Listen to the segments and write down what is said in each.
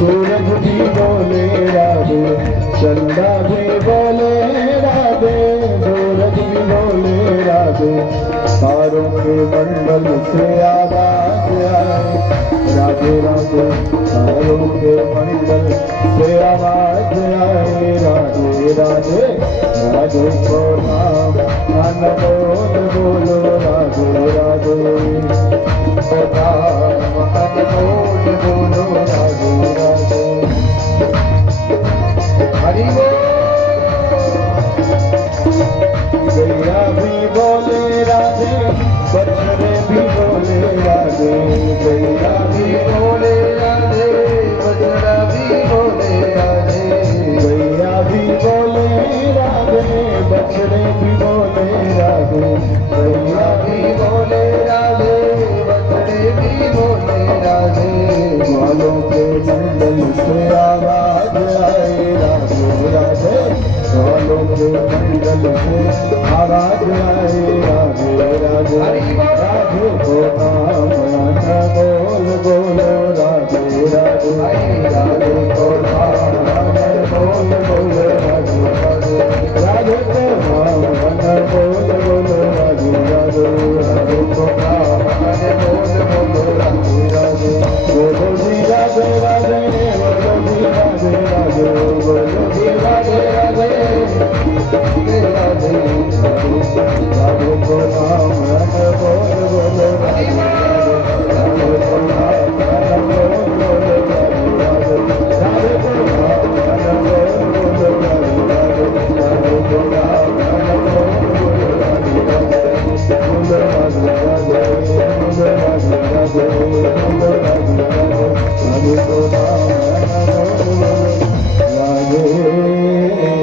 सूरज भी बोले राधे, चंदा भी बोले राधे, सूरज भी बोले राधे, तारों के मंडल से आवाज आए राधे राधे, तारों के मंडल से आवाज आए राधे राधे, राधे को नाम अनमोल बोलो राधे राधे, नाम अनमोल बोलो राधे राधे। हरि बोल। गैया भी बोले राधे, बछड़े भी बोले राधे, गैया भी बोले राधे, बछड़ा भी बोले राधे, गैया भी बोले राधे, बछड़े भी बोले राधे, गैया भी बोले राधे, बछड़े भी बोले राधे, ग्वालों के मंडल से आवाज आए राधे राधे, ग्वालों के मंडल से आवाज आए राधे राधे, राधे को नाम बोल बोलो राधे राधे, राधे को नाम बोल बोलो राधे राधे, राधे को नाम बोल बोलो राधे राधे, राधे को नाम बोल बोलो राधे राधे, बोलो जी राधे राधे, बोलो जी राधे राधे, बोलो जी राधे राधे, राधे राधे को नाम बोल बोलो राधे राधे, राधे को नाम बोल बोलो राधे राधे, राधे को नाम बोल बोलो राधे राधे, राधे को नाम बोल बोलो राधे राधे, बोलो राधे राधे, बोलो राधे राधे, बोलो राधे राधे, राधे को नाम बोल बोलो राधे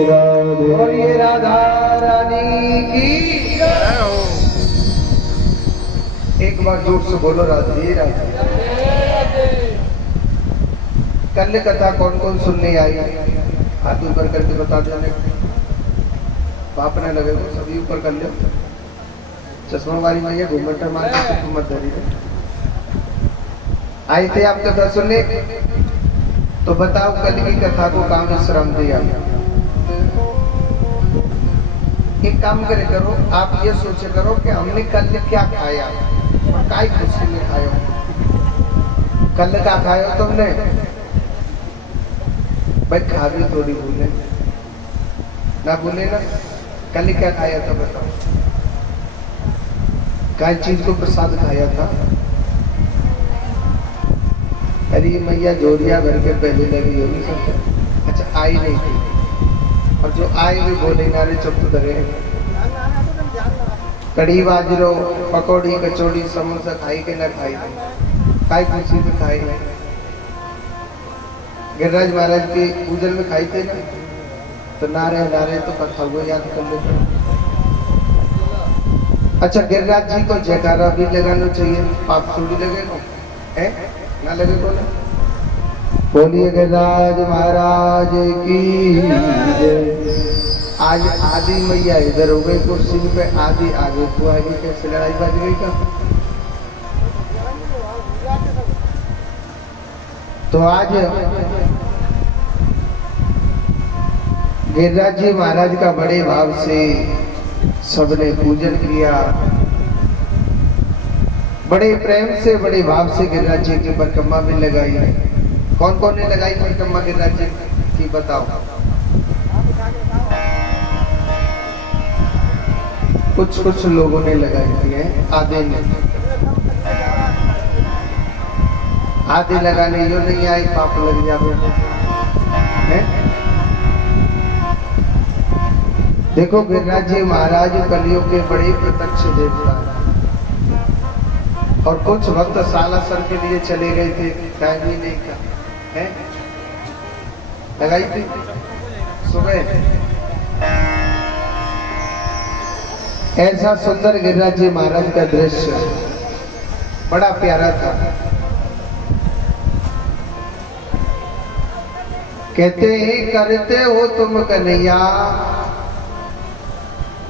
राधे। और ये राधा रानी की एक बार जोर से बोलो राधे राधे। कल कथा कौन कौन सुनने आई, हाथ ऊपर करके बता देने, पाप न लगे तो सभी ऊपर कर लो। चश्मा वाली मैया घूमटा मार के मत धरी। आई थे आप कथा सुनने, तो बताओ कल की कथा को काम विश्राम दिया। एक काम करे करो, आप ये सोचे करो कि हमने कल क्या खाया और काय खुशी में खाया। कल का खाया तुमने भाई, खा भी थोड़ी भूले ना, भूले ना। कल क्या खाया था बताओ, काय चीज को प्रसाद खाया था। अरे मैया जोरिया भर के पहले लगी होगी सब। अच्छा आई नहीं थी, और जो आए भी बोले नारे चुप धरे। कड़ी बाजरो पकौड़ी कचौड़ी समोसा खाई के ना खाई, काय खुशी में खाई। गिरिराज महाराज के पूजन में खाई थे ना, तो नारे नारे तो कथा वो याद कर लेते। अच्छा गिरिराज जी को जयकारा भी लगाना चाहिए, पाप थोड़ी लगेगा है ना, लगे को ना। बोलिए गिरिराज महाराज की जय। आज आदि मैया इधर हो गई कुर्सी पे, आदि आगे को आगे, कैसे लड़ाई बज गई का। तो आज गिरिराज जी महाराज का बड़े भाव से सबने पूजन किया, बड़े प्रेम से बड़े भाव से गिरिराज जी की परिक्रमा भी लगाई। कौन कौन ने लगाई परिक्रमा गिरिराज जी की बताओ। कुछ कुछ लोगों ने लगाई थी, आधे ने। आधे लगाने जो नहीं आए पाप लग जावे है। देखो गिरिराज जी महाराज कलियुग के बड़े प्रत्यक्ष देवता हैं, और कुछ भक्त सालासर के लिए चले गए थे, टाइम ही नहीं था है। लगाई थी सुबह ऐसा सुंदर गिरिराज जी महाराज का दृश्य बड़ा प्यारा था। कहते हैं करते हो तुम कन्हैया,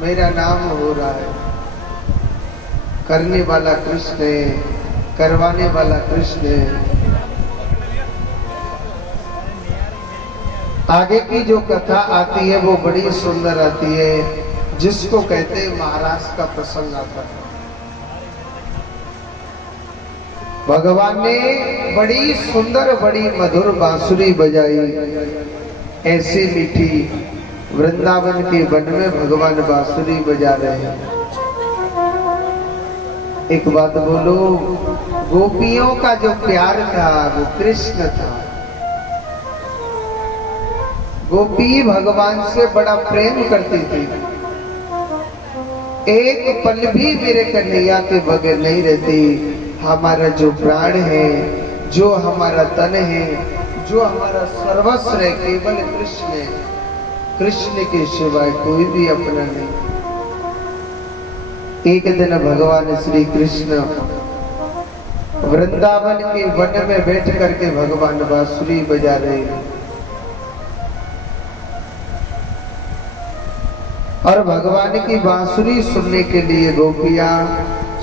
मेरा नाम हो रहा है। करने वाला कृष्ण है, करवाने वाला कृष्ण है। आगे की जो कथा आती है वो बड़ी सुंदर आती है, जिसको कहते हैं महाराज का प्रसंग आता है। भगवान ने बड़ी सुंदर बड़ी मधुर बांसुरी बजाई, ऐसी मीठी। वृंदावन के वन में भगवान बांसुरी बजा रहे हैं। एक बात बोलो, गोपियों का जो प्यार था वो कृष्ण था। गोपी भगवान से बड़ा प्रेम करती थी। एक पल भी मेरे कन्हैया के बगैर नहीं रहती। हमारा जो प्राण है, जो हमारा तन है, जो हमारा सर्वस्व है, केवल कृष्ण है। कृष्ण के सिवाय कोई भी अपना नहीं। एक दिन भगवान श्री कृष्ण वृंदावन के वन में बैठ करके भगवान बांसुरी बजा रहे हैं और भगवान की बांसुरी सुनने के लिए गोपियां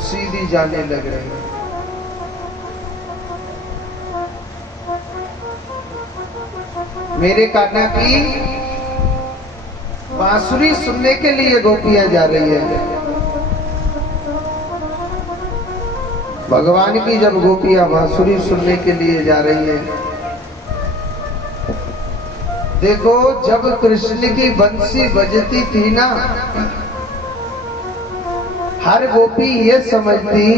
सीधी जाने लग रही हैं। मेरे कान्हा की बांसुरी सुनने के लिए गोपियां जा रही है। भगवान की जब गोपियां बांसुरी सुनने के लिए जा रही है, देखो जब कृष्ण की बंसी बजती थी ना, हर गोपी ये समझती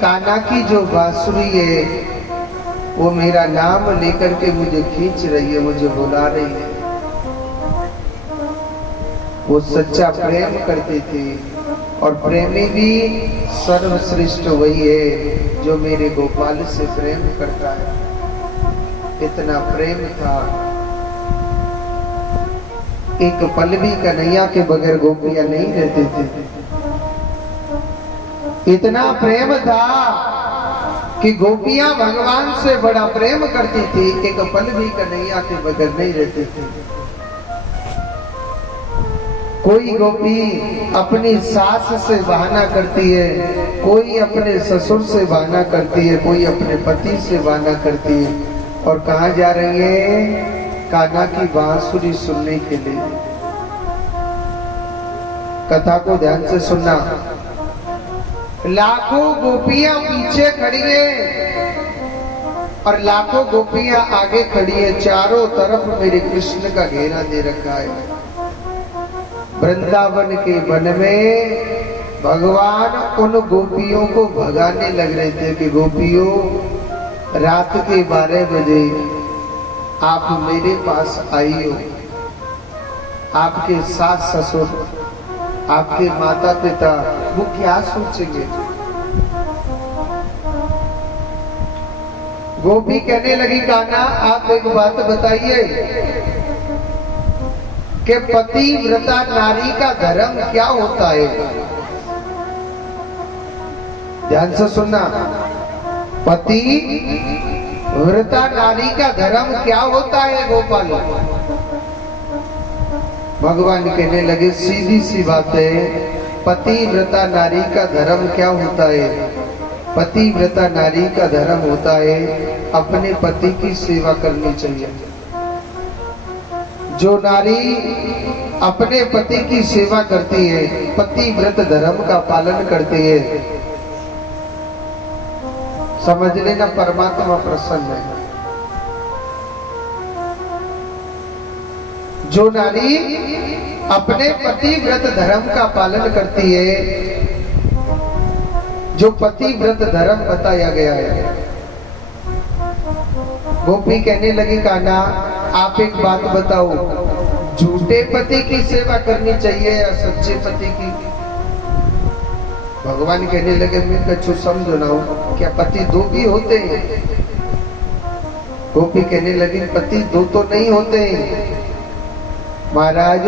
कान्हा की जो बांसुरी है वो मेरा नाम लेकर के मुझे खींच रही है, मुझे बुला रही है। वो सच्चा प्रेम करती थी और प्रेमी भी सर्वश्रेष्ठ वही है जो मेरे गोपाल से प्रेम करता है। इतना प्रेम था, एक पल भी कन्हैया के बगैर गोपियां नहीं रहती थी। इतना प्रेम था कि गोपियां भगवान से बड़ा प्रेम करती थी, एक पल भी कन्हैया के बगैर नहीं रहती थी। कोई गोपी अपनी सास से बहाना करती है, कोई अपने ससुर से बहाना करती है, कोई अपने पति से बहाना करती है, और कहाँ जा रही है? कान्हा की बांसुरी सुनने के लिए। कथा को ध्यान से सुनना। लाखों गोपियां पीछे खड़ी है और लाखों गोपियां आगे खड़ी है। चारों तरफ मेरे कृष्ण का घेरा दे रखा है। वृंदावन के वन में भगवान उन गोपियों को भगाने लग रहे थे कि गोपियों, रात के 12 बजे आप मेरे पास आई हो। आपके सास ससुर, आपके माता पिता वो क्या सोचेंगे? गोपी कहने लगी, कान्हा आप एक बात बताइए कि पतिव्रता नारी का धर्म क्या होता है? ध्यान से सुनना। पतिव्रता नारी का धर्म क्या होता है गोपाल? भगवान कहने लगे, सीधी सी बात है, पतिव्रता नारी का धर्म क्या होता है? पतिव्रता नारी का धर्म होता है अपने पति की सेवा करनी चाहिए। जो नारी अपने पति की सेवा करती है, पतिव्रत धर्म का पालन करती है, समझ लेना परमात्मा प्रसन्न है। जो नारी अपने पतिव्रत धर्म का पालन करती है, जो पतिव्रत धर्म बताया गया है। गोपी कहने लगी, कान्हा आप एक बात बताओ, झूठे पति की सेवा करनी चाहिए या सच्चे पति की? भगवान कहने लगे, मैं कछु समझो ना, क्या पति दो भी होते हैं? गोपी कहने लगी, पति दो तो नहीं होते हैं महाराज,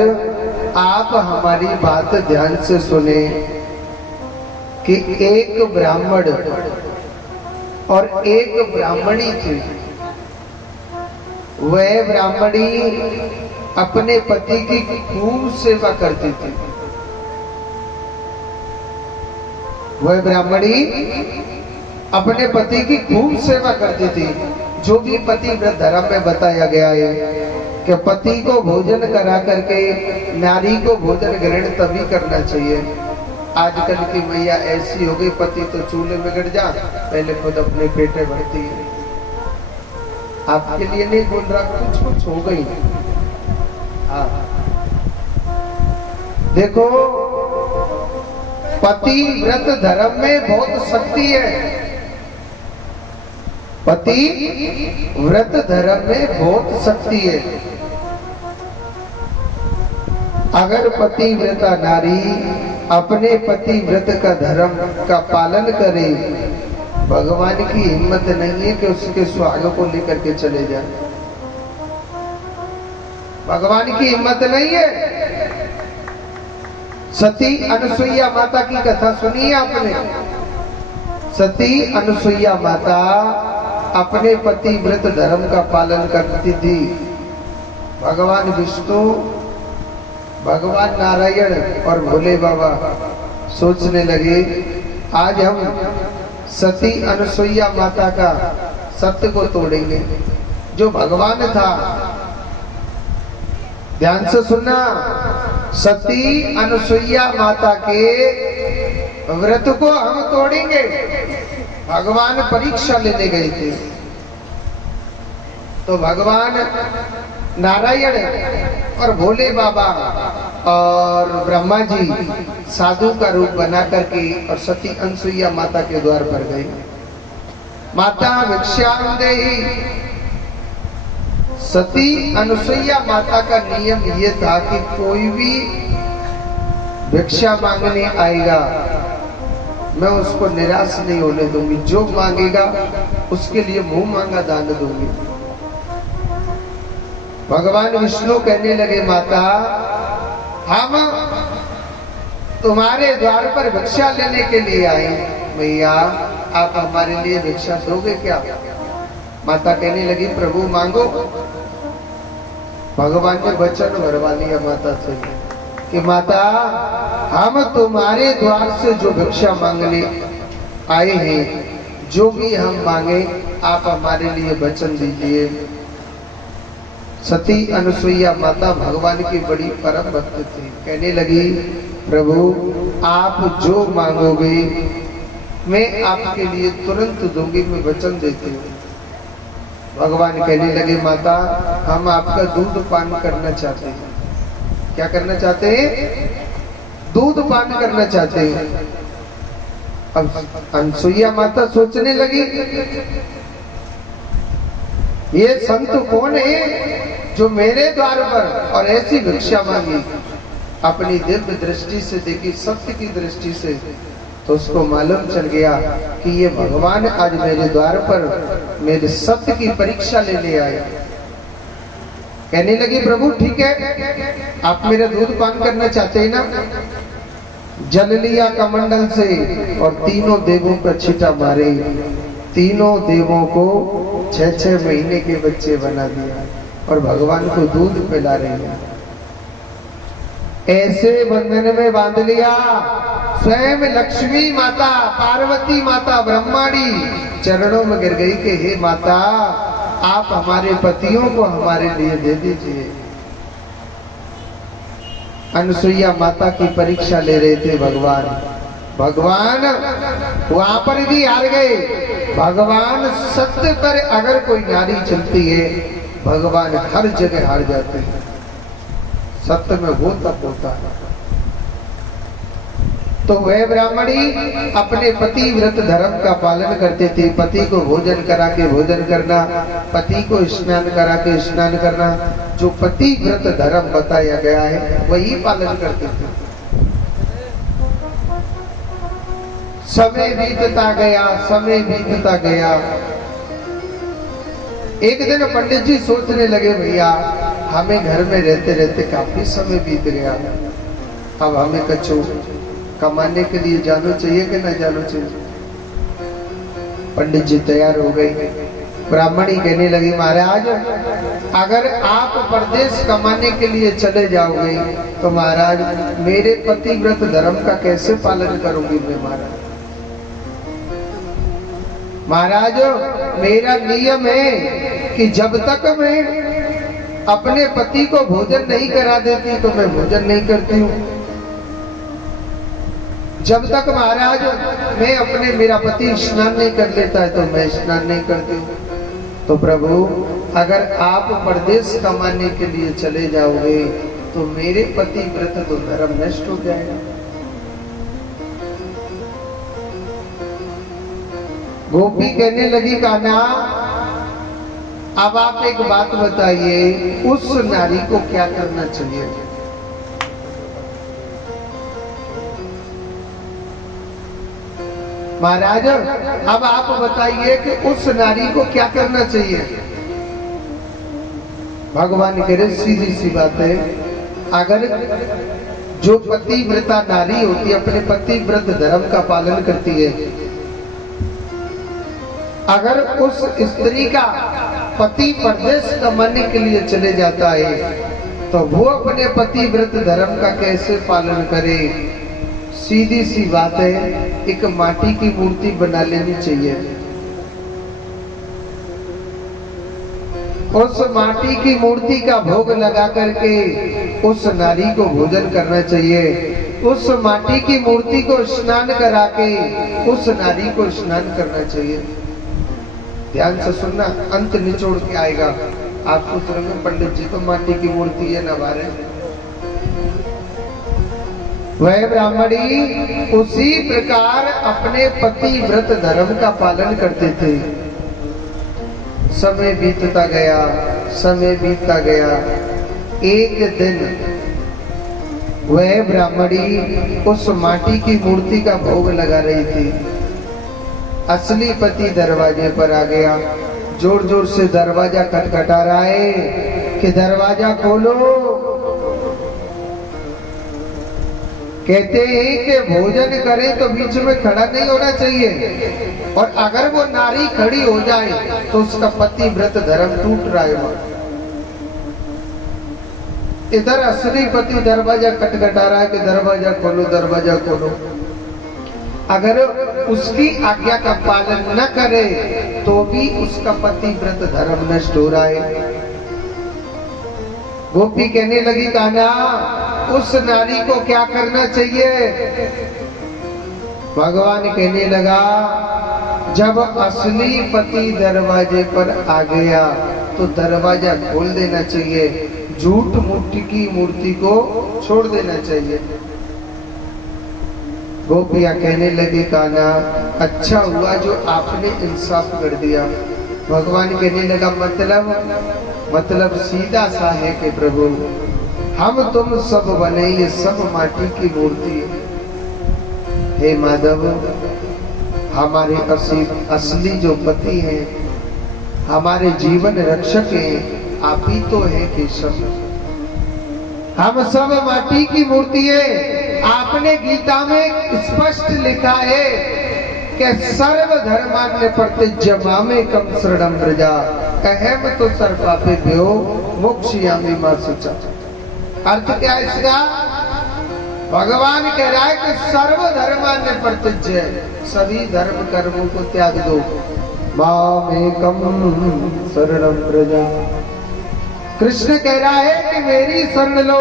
आप हमारी बात ध्यान से सुने कि एक ब्राह्मण और एक ब्राह्मणी थी। वह ब्राह्मणी अपने पति की खूब सेवा करती थी। वह ब्राह्मणी अपने पति की खूब सेवा करती थी। जो भी पतिव्रत धर्म में बताया गया है कि पति को भोजन करा करके नारी को भोजन ग्रहण तभी करना चाहिए। आजकल की मैया ऐसी हो गई, पति तो चूल्हे में गिर जा, पहले खुद अपने पेटे भरती है। आपके लिए नहीं बोल रहा, कुछ कुछ हो गई। हाँ, देखो पति व्रत धर्म में बहुत शक्ति है। पति व्रत धर्म में बहुत शक्ति है। अगर पतिव्रता नारी अपने पति व्रत का धर्म का पालन करे, भगवान की हिम्मत नहीं है कि उसके सुहाग को लेकर के चले जाए। भगवान की हिम्मत नहीं है। सती अनुसुईया माता की कथा सुनी है आपने? सती अनुसुईया माता अपने पति व्रत धर्म का पालन करती थी। भगवान विष्णु, भगवान नारायण और भोले बाबा सोचने लगे आज हम सती अनुसुईया माता का सत्य को तोड़ेंगे। जो भगवान था, ध्यान से सुनना, सती अनुसुईया माता के व्रत को हम तोड़ेंगे। भगवान परीक्षा लेने गए थे तो भगवान नारायण और भोले बाबा और ब्रह्मा जी साधु का रूप बना करके और सती अनुसुईया माता के द्वार पर गए। माता भिक्षाम देहि। सती अनुसुईया माता का नियम ये था कि कोई भी भिक्षा मांगने आएगा मैं उसको निराश नहीं होने दूंगी। जो मांगेगा उसके लिए मुंह मांगा दान दूंगी। भगवान विष्णु कहने लगे माता हम तुम्हारे द्वार पर भिक्षा लेने के लिए आए, मैया आप हमारे लिए भिक्षा दोगे क्या? माता कहने लगी प्रभु मांगो। भगवान ने वचन भरवा लिया माता से कि माता हम तुम्हारे द्वार से जो भिक्षा मांगने आए हैं, जो भी हम मांगे आप हमारे लिए वचन दीजिए। सती अनुसुईया माता भगवान की बड़ी परम भक्त थी। कहने लगी प्रभु आप जो मांगोगे मैं आपके लिए तुरंत दूंगी, मैं वचन देती हूँ। भगवान कहने लगे माता हम आपका दूध पान करना चाहते हैं। क्या करना चाहते हैं? दूध पान करना चाहते हैं। अब अनुसुईया माता सोचने लगी ये संत कौन है जो मेरे द्वार पर और ऐसी भिक्षा मांगी। अपनी दिव्य दृष्टि से देखी, सत्य की दृष्टि से, तो उसको मालूम चल गया कि ये भगवान आज मेरे द्वार पर मेरे सत्य की परीक्षा लेने आए। कहने लगी प्रभु ठीक है आप मेरा दूध पान करना चाहते हैं ना? जल लिया कमंडल से और तीनों देवों पर छींटा मारे। तीनों देवों को 6-6 महीने के बच्चे बना दिया और भगवान को दूध पिला रही है। ऐसे बंधन में बांध लिया। स्वयं लक्ष्मी माता, पार्वती माता, ब्रह्माणी चरणों में गिर गई कि हे माता आप हमारे पतियों को हमारे लिए दे दीजिए। अनुसुईया माता की परीक्षा ले रहे थे भगवान। भगवान वहां पर भी हार गए। भगवान सत्य पर अगर कोई नारी चलती है भगवान हर जगह हार जाते हैं। सत्य में वो तब होता है। तो वह ब्राह्मणी अपने पति व्रत धर्म का पालन करते थे। पति को भोजन करा के भोजन करना, पति को स्नान करा के स्नान करना, जो पति व्रत धर्म बताया गया है वही पालन करते थे। समय बीतता गया, समय बीतता गया। एक दिन पंडित जी सोचने लगे भैया हमें घर में रहते रहते काफी समय बीत गया। अब हमें कछु कमाने के लिए जाना चाहिए कि ना जाना चाहिए? पंडित जी तैयार हो गई। ब्राह्मणी कहने लगी, महाराज अगर आप परदेश कमाने के लिए चले जाओगे तो महाराज मेरे पतिव्रत धर्म का कैसे पालन करूंगी मैं? महाराज मेरा नियम है कि जब तक मैं अपने पति को भोजन नहीं करा देती तो मैं भोजन नहीं करती हूँ। जब तक महाराज मैं अपने मेरा पति स्नान नहीं कर लेता है तो मैं स्नान नहीं करती हूँ। तो प्रभु अगर आप परदेश कमाने के लिए चले जाओगे तो मेरे पति व्रत तो धर्म नष्ट हो जाएगा। गोपी कहने लगी, कान्हा अब आप एक बात बताइए, उस नारी को क्या करना चाहिए? महाराज अब आप बताइए कि उस नारी को क्या करना चाहिए? भगवान कह रहे सीधी सी बात है, अगर जो पतिव्रता नारी होती है अपने पतिव्रत धर्म का पालन करती है, अगर उस स्त्री का पति परदेश कमाने के लिए चले जाता है तो वो अपने पतिव्रत धर्म का कैसे पालन करे? सीधी सी बात है, एक माटी की मूर्ति बना लेनी चाहिए। उस माटी की मूर्ति का भोग लगा करके उस नारी को भोजन करना चाहिए। उस माटी की मूर्ति को स्नान करा के उस नारी को स्नान करना चाहिए। ध्यान से सुनना, अंत निचोड़ के आएगा। आप सोच रहे हैं पंडित जी तो माटी की मूर्ति है नवारे। वह ब्राह्मणी उसी प्रकार अपने पति व्रत धर्म का पालन करते थे। समय बीतता गया, समय बीतता गया। एक दिन वह ब्राह्मणी उस माटी की मूर्ति का भोग लगा रही थी। असली पति दरवाजे पर आ गया, जोर जोर से दरवाजा खटखटा रहा है कि दरवाजा खोलो। कहते हैं कि भोजन करें तो बीच में खड़ा नहीं होना चाहिए, और अगर वो नारी खड़ी हो जाए तो उसका पति व्रत धर्म टूट रहा है। इधर असली पति दरवाजा खटखटा रहा है कि दरवाजा खोलो, दरवाजा खोलो। अगर उसकी आज्ञा का पालन न करे तो भी उसका पति व्रत धर्म नष्ट हो रहा है। गोपी कहने लगी, कान्हा उस नारी को क्या करना चाहिए? भगवान कहने लगा, जब असली पति दरवाजे पर आ गया तो दरवाजा खोल देना चाहिए, झूठ मूठ की मूर्ति को छोड़ देना चाहिए। गोपियां कहने लगी, कान्हा अच्छा हुआ जो आपने इंसाफ कर दिया। भगवान कहने लगा, मतलब सीधा सा है कि प्रभु हम तुम सब बने ये सब माटी की मूर्ति। हे माधव, हमारे असली जो पति हैं, हमारे जीवन रक्षक हैं, आप ही तो है केशव। हम सब माटी की मूर्ति है। आपने गीता में स्पष्ट लिखा है कि सर्व धर्मान्य प्रत्यज्य मामेकं शरणं व्रज अहम तो सर्वपापेभ्यो मोक्षयामि मा शुचा। अर्थ क्या है इसका? भगवान कह रहा है कि सर्व धर्मान्य प्रत्यज्य, सभी धर्म कर्मों को त्याग दो। मामेकं शरणं व्रज। कृष्ण कह रहा है कि मेरी शरण लो।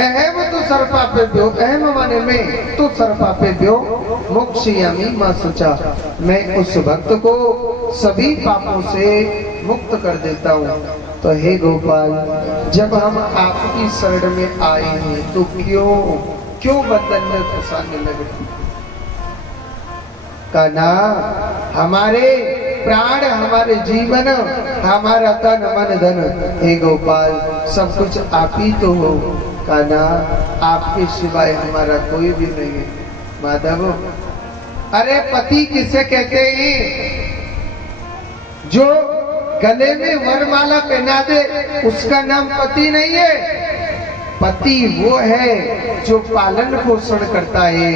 अहम तो सर्वपापेभ्यो, अहम माने में, तो सर्वपापेभ्यो मोक्षयामि मा शुचा। मैं उस भक्त को सभी पापों से मुक्त कर देता हूँ। तो हे गोपाल, जब हम आपकी शरण में आए हैं तो क्यों बंधन में फंसाने लगे? कान्हा, हमारे प्राण, हमारे जीवन, हमारा तन मन धन, हे गोपाल सब कुछ आप ही तो हो। कान्हा, आपके सिवाय हमारा कोई भी नहीं है। माधव, अरे पति किसे कहते हैं? जो गले में वरमाला पहना दे उसका नाम पति नहीं है। पति वो है जो पालन पोषण करता है,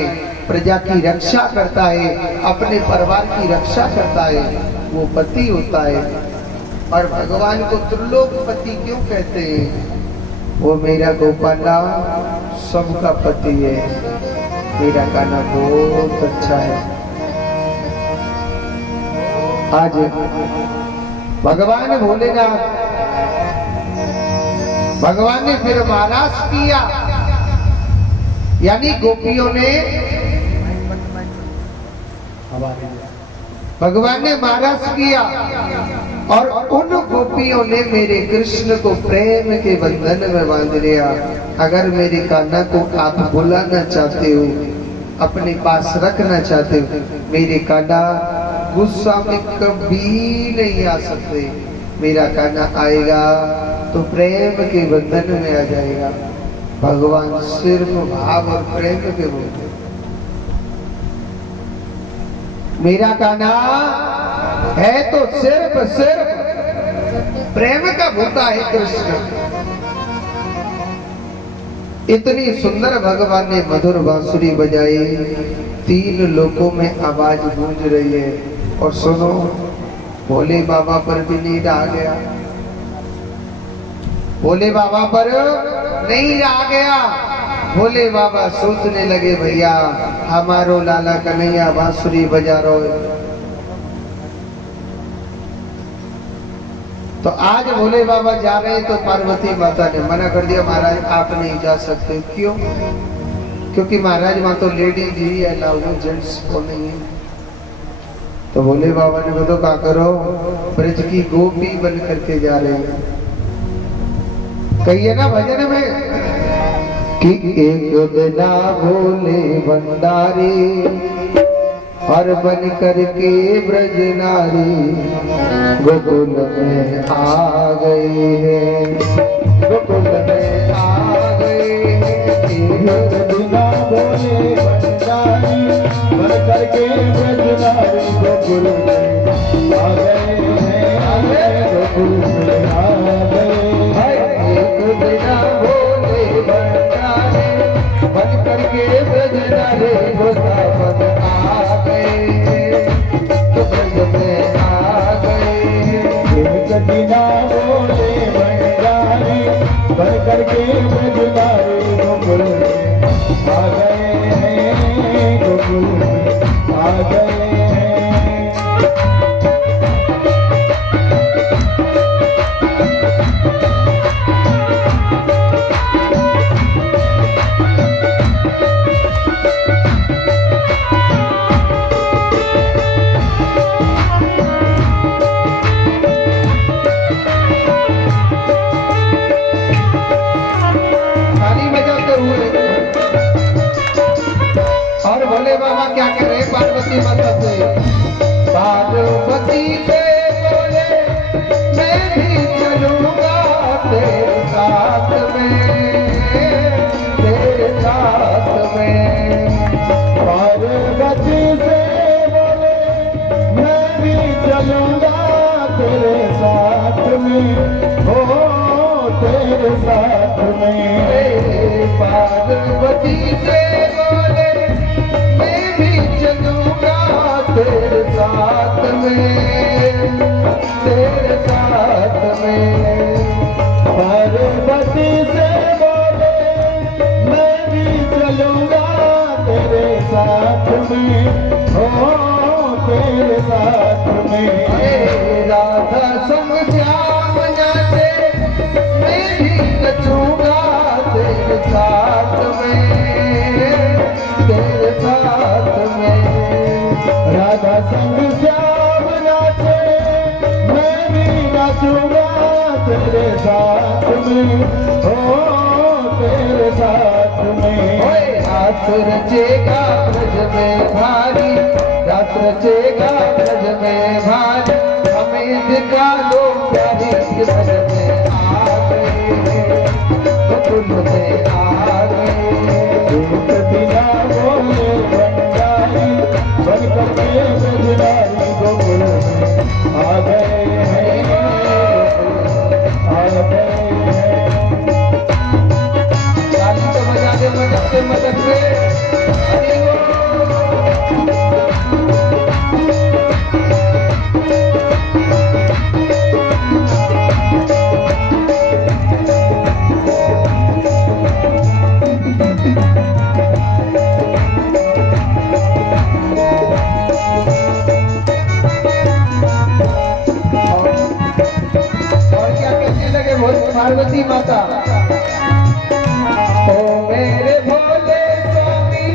प्रजा की रक्षा करता है, अपने परिवार की रक्षा करता है, वो पति होता है। और भगवान को त्रिलोकपति क्यों कहते हैं? वो मेरा गोपाला सबका पति है। मेरा गाना बहुत अच्छा है। आज भगवान भोलेनाथ, भगवान ने फिर महाराज किया, यानी गोपियों ने, भगवान ने महाराज किया और उन गोपियों ने मेरे कृष्ण को प्रेम के बंधन में बांध लिया। अगर मेरे कान्हा को आप बुलाना चाहते हो, अपने पास रखना चाहते हो, मेरे कान्हा गुस्सा में कभी नहीं आ सकते। मेरा कान्हा आएगा तो प्रेम के बंधन में आ जाएगा। भगवान सिर्फ भाव और प्रेम के बोलते। मेरा कान्हा है तो सिर्फ प्रेम का भूता है कृष्ण। इतनी सुंदर भगवान ने मधुर बांसुरी बजाई, 3 लोकों में आवाज गूंज रही है। और सुनो, भोले बाबा पर भी नींद आ गया। भोले बाबा पर नहीं आ गया। भोले बाबा सोचने लगे, भैया हमारो लाला कन्हैया बांसुरी बजा रहे। तो आज भोले बाबा जा रहे तो पार्वती माता ने मना कर दिया, महाराज आप नहीं जा सकते। क्यों? क्योंकि महाराज वहां तो लेडीज ही अलाउ है, जेंट्स को नहीं है। तो भोले बाबा ने बोलो क्या करो, ब्रज की गोपी बन करके जा रहे हैं। कहिए ना भजन में कि एक बिना भोले भंडारी और बन करके ब्रज नारी गोकुल में आ गए हैं, गोकुल में आ गए हैं। एक बिना भोले भंडारी बन करके ब्रज नारी गोकुल में आ गए हैं, गोकुल में आ गए। एक बिना भोले भंडारी बन करके ब्रज नारी वृंदावन आ गए, तो ब्रज में आ गए। एक बिना भोले भंडारी बन करके ब्रज नारी गोकुल में आ गए हैं, गोकुल में आ गए हैं। बाबा क्या कह रहे पार्वती माता से? पार्वती से बोले मैं भी चलूंगा तेरे साथ में, तेरे साथ में। पार्वती से बोले मैं भी चलूंगा तेरे साथ में, हो तेरे साथ में। पार्वती से बोले तेरे साथ में, तेरे साथ में। पार्वती से बोले मैं भी चलूंगा तेरे साथ में, हो तेरे साथ में। राधा संग श्याम जाते मैं भी नचूंगा तेरे साथ में, तेरे साथ में। राधा संग श्याम नाचे मैं भी नाचूंगा तेरे साथ में, हो तेरे साथ में। रात रचेगा ब्रज में भारी, रात रचेगा ब्रज में भारी, हमें दिखा दो प्यारी ब्रज में आ गए, गोकुल में आ गए। एक बिना भोले भंडारी बन करके ब्रज नारी गोकुल में आ गए हैं। के मदद से हरि पार्वती माता। ओ मेरे भोले स्वामी,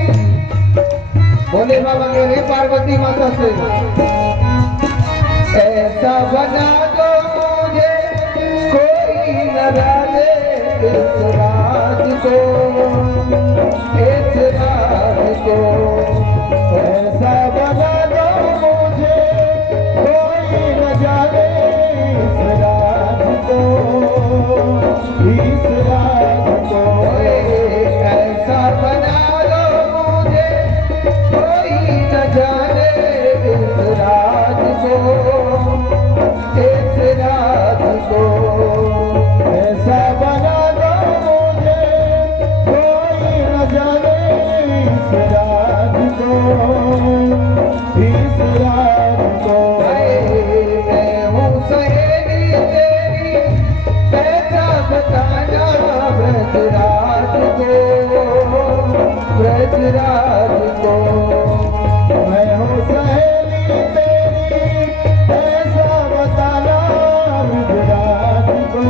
भोले बाबा कह रहे पार्वती माता से, ऐसा बना दो मुझे कोई न राजे इस राज को, इस राज को, ऐसा बना दो मुझे कोई न जाने इस राज को, इस राज को, ऐसा बना दो मुझे कोई न जाने इस राज को, इस राज को, ऐसा बना दो मुझे कोई न जाने इस राज को, इस राज को। मैं हूँ सहेली तेरी, पैसा बताना ब्रजराज को, ब्रजराज को। मैं हूँ सहेली तेरी, पैसा बताना ब्रजराज को,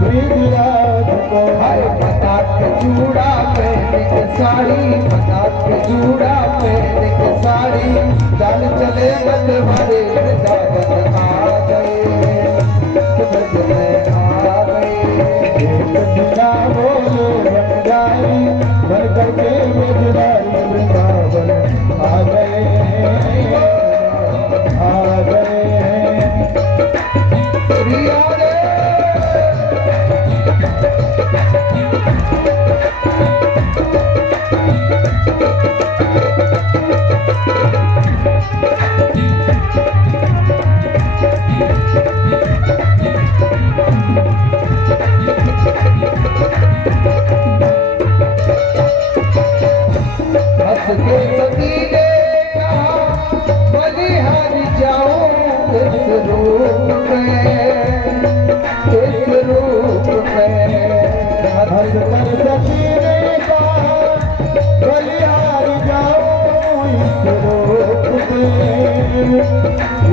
ब्रजराज को। बता के चूड़ा पहन के साड़ी, बता के चूड़ा पहन के साड़ी, चाल चले मत मारे वृंदावन आ गए, ब्रज में आ गए। बिना बोले बंजारी भर करके ब्रजराई वृंदावन आ गए, आ गए। के सती ने कहा बलिहारी जाऊं इस रूप में, इस रूप में। हर कर सती ने कहा बलिहारी जाऊं इस रूप में,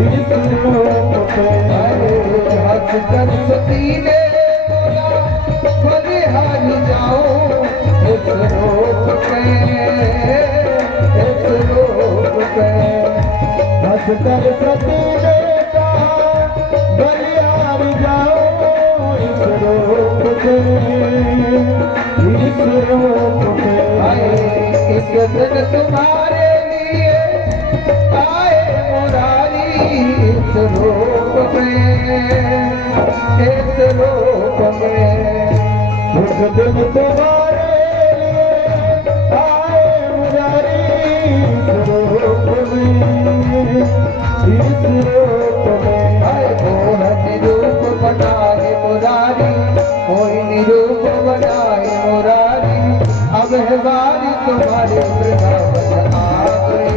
इस रूप में। हर कर सती ने बोला बलिहारी जाऊं इस रूप में, इस रूप में। हंस कर सती ने कहा बलिहारी जाओ इस रूप में, इस रूप में। इस दिन तुम्हारे लिए आए मुरारी इस रूप में, इस रूप में। इस दिन तुम्हारे इस रूप में। कोई निरूप बनाए मुरारी, कोई निरूप बनाए मुरारी, अब है बारी तुम्हारे वृंदावन आ गए,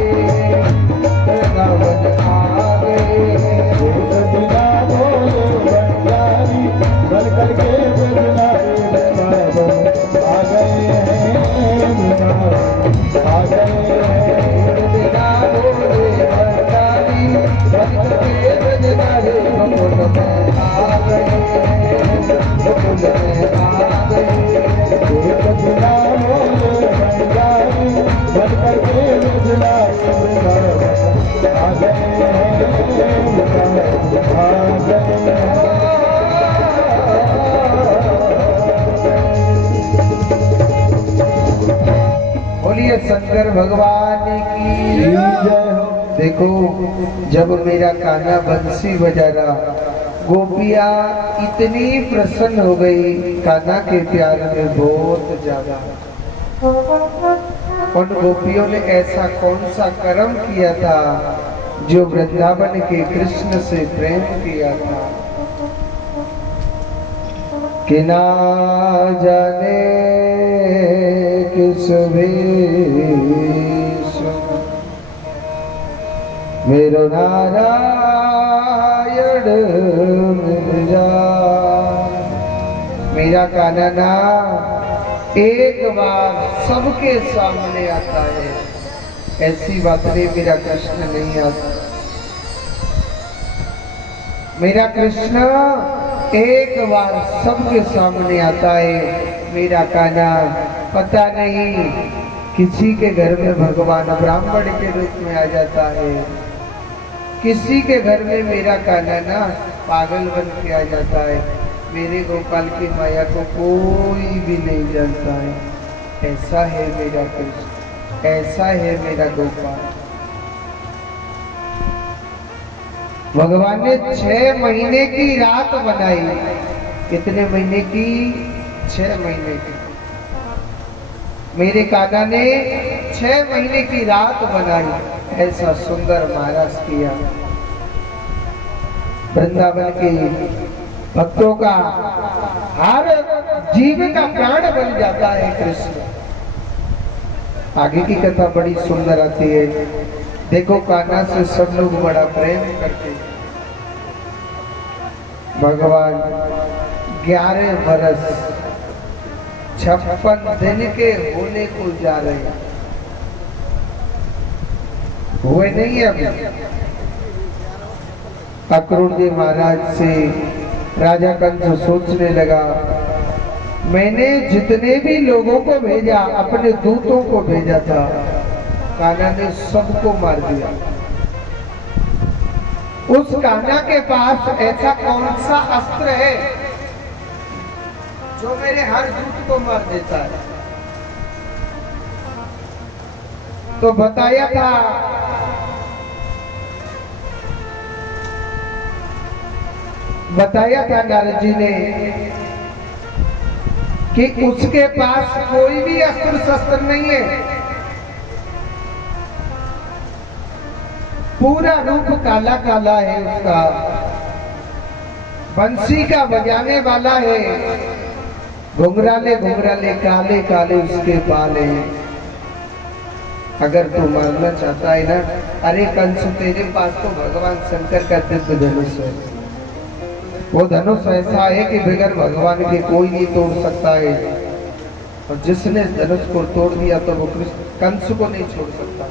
वृंदावन आ गए। बिना बोले बंजारी बन करके ब्रजराई वृंदावन आ गए हैं, आ गए हैं। बिना बोले बंजारी बन करके ब्रजराई मुकुंद में आ गए, मुकुंद में आ गए। बिना बोले बंजारी बन करके ब्रजराई वृंदावन आ गए, आ गए। बोलिए शंकर भगवान की जय हो। देखो जब मेरा कान्हा बंसी बजा रहा, गोपियां इतनी प्रसन्न हो गई कान्हा के प्यार में बहुत ज्यादा। उन गोपियों ने ऐसा कौन सा कर्म किया था जो वृंदावन के कृष्ण से प्रेम किया था कि ना जाने किस वेश मेरो नारायण मिल जाए। मेरा कान्हा एक बार सबके सामने आता है, ऐसी बात नहीं मेरा कृष्ण नहीं आता। मेरा कृष्ण एक बार सबके सामने आता है। मेरा कान्हा पता नहीं किसी के घर में भगवान ब्राह्मण के रूप में आ जाता है, किसी के घर में मेरा कान्हा ना पागल बन के आ जाता है। मेरे गोपाल की माया को कोई भी नहीं जानता है। ऐसा है मेरा कृष्ण, ऐसा है मेरा गोपाल। भगवान ने 6 महीने की रात बनाई। कितने महीने की? 6 महीने की। मेरे कान्हा ने 6 महीने की रात बनाई। ऐसा सुंदर महाराज किया। वृंदावन के भक्तों का हर जीव का प्राण बन जाता है कृष्ण। आगे की कथा बड़ी सुंदर आती है। देखो कान्हा से सब लोग बड़ा प्रेम करते हैं। भगवान 11 बरस 56 दिन के होने को जा रहे हैं। हुए नहीं अभी। अक्रूर जी महाराज से राजा कंस सोचने लगा, मैंने जितने भी लोगों को भेजा, अपने दूतों को भेजा था, कान्हा ने सबको मार दिया। उस कान्हा के पास ऐसा कौन सा अस्त्र है जो मेरे हर दूत को मार देता है? तो बताया था नारद जी ने कि उसके पास कोई भी अस्त्र शस्त्र नहीं है। पूरा रूप काला काला है उसका, बंसी का बजाने वाला है, घुंघराले घुंघराले काले काले उसके बाल हैं। अगर तू मानना चाहता है ना, अरे कंस तेरे पास तो भगवान शंकर का दिव्य धनुष है। वो धनुष ऐसा है कि बगैर भगवान के कोई नहीं तोड़ सकता है, और जिसने धनुष को तोड़ दिया तो वो कंस को नहीं छोड़ सकता।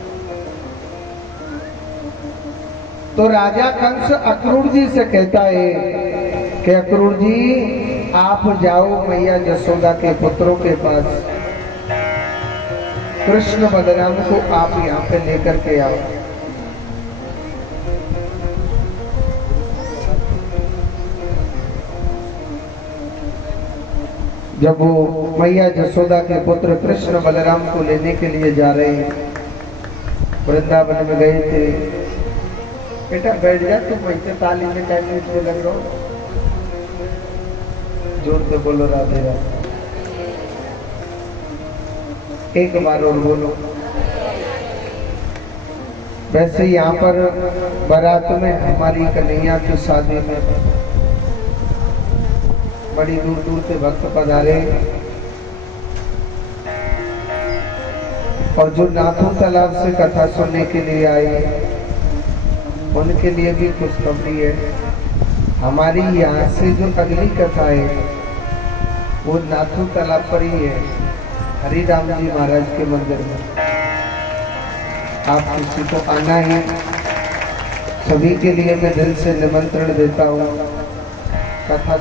तो राजा कंस अक्रूर जी से कहता है कि अक्रूर जी आप जाओ मैया जसोदा के पुत्रों के पास, कृष्ण बलराम को आप यहाँ पे लेकर के आओ। जब वो मैया जसोदा के पुत्र कृष्ण बलराम को लेने के लिए जा रहे हैं, वृंदावन में गए थे। बेटा बैठ जा, तुम वैसे ताली में टाइम इसलिए लग रहा हो। जोर से बोलो राधे राधे। एक बार और बोलो। वैसे यहाँ पर बारात में हमारी कन्हैया की शादी में बड़ी दूर दूर से भक्त पधारे, और जो नाथू तालाब से कथा सुनने के लिए आए उनके लिए भी खुशखबरी है। हमारी यहाँ से जो अगली कथा है वो नाथू तालाब पर ही है, हरि राम जी महाराज के मंदिर में। आप किसी को आना है, सभी के लिए मैं दिल से निमंत्रण देता हूँ। कथा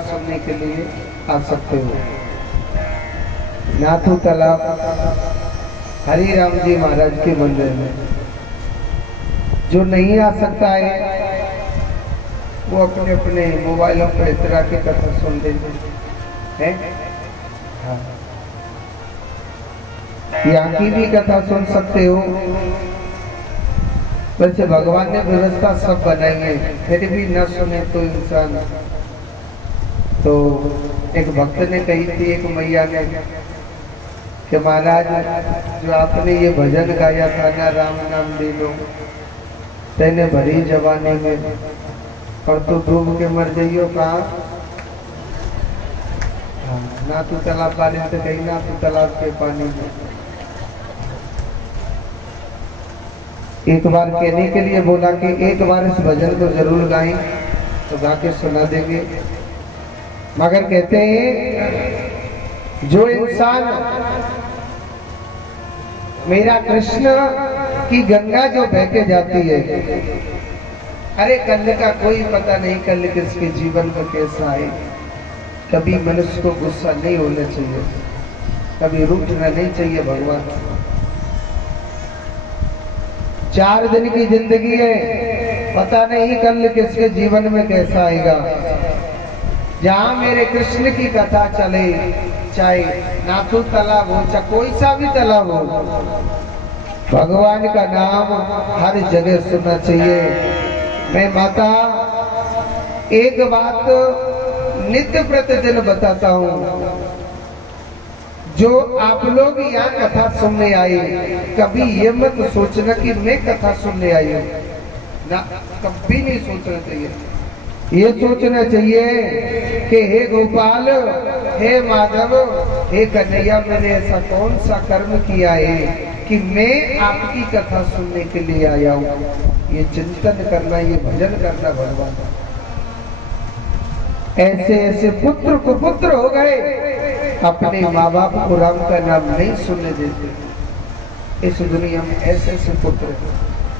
सुनने के लिए आ सकते हो। नाथू तालाब हरि राम जी महाराज के मंदिर में। जो नहीं आ सकता है वो अपने अपने मोबाइलों पर इस तरह की कथा सुन लेते हैं। हाँ, यहाँ की भी कथा सुन सकते हो। वैसे भगवान ने व्यवस्था सब बनाई है, फिर भी न सुने तो इंसान। तो एक भक्त ने कही थी एक मैया ने कि महाराज जो आपने ये भजन गाया था ना, राम नाम ले लो तेने भरी जवानी में, और तो डूब के मर जाइयो कहाँ। ना तू तालाब पानी में तो कहीं ना तू तालाब के पानी में। एक बार कहने के लिए बोला कि एक बार इस भजन को जरूर गाएं, तो गा के सुना देंगे। मगर कहते हैं जो इंसान मेरा कृष्ण की गंगा जो बह के जाती है, अरे कल का कोई पता नहीं, कल किसके जीवन में कैसा है। कभी मनुष्य को गुस्सा नहीं होना चाहिए, कभी रूठना नहीं चाहिए भगवान। 4 दिन की जिंदगी है, पता नहीं कल किसके जीवन में कैसा आएगा। जहां मेरे कृष्ण की कथा चले, चाहे नाथू तालाब हो, चाहे कोई सा भी तालाब हो, भगवान का नाम हर जगह सुनना चाहिए। मैं माता एक बात नित्य प्रतिदिन बताता हूँ, जो आप लोग यहाँ कथा सुनने आए, कभी ये मत सोचना कि मैं कथा सुनने आई हूँ ना, कभी नहीं सोचना चाहिए। ये सोचना चाहिए कि हे गोपाल, हे माधव, हे कन्हैया, मैंने ऐसा कौन सा कर्म किया है कि मैं आपकी कथा सुनने के लिए आया हूँ। ये चिंतन करना, ये भजन करना भगवान। ऐसे ऐसे पुत्र कुपुत्र हो गए, अपने माँ बाप को राम का नाम नहीं सुनने देते। इस दुनिया में ऐसे ऐसे पुत्र,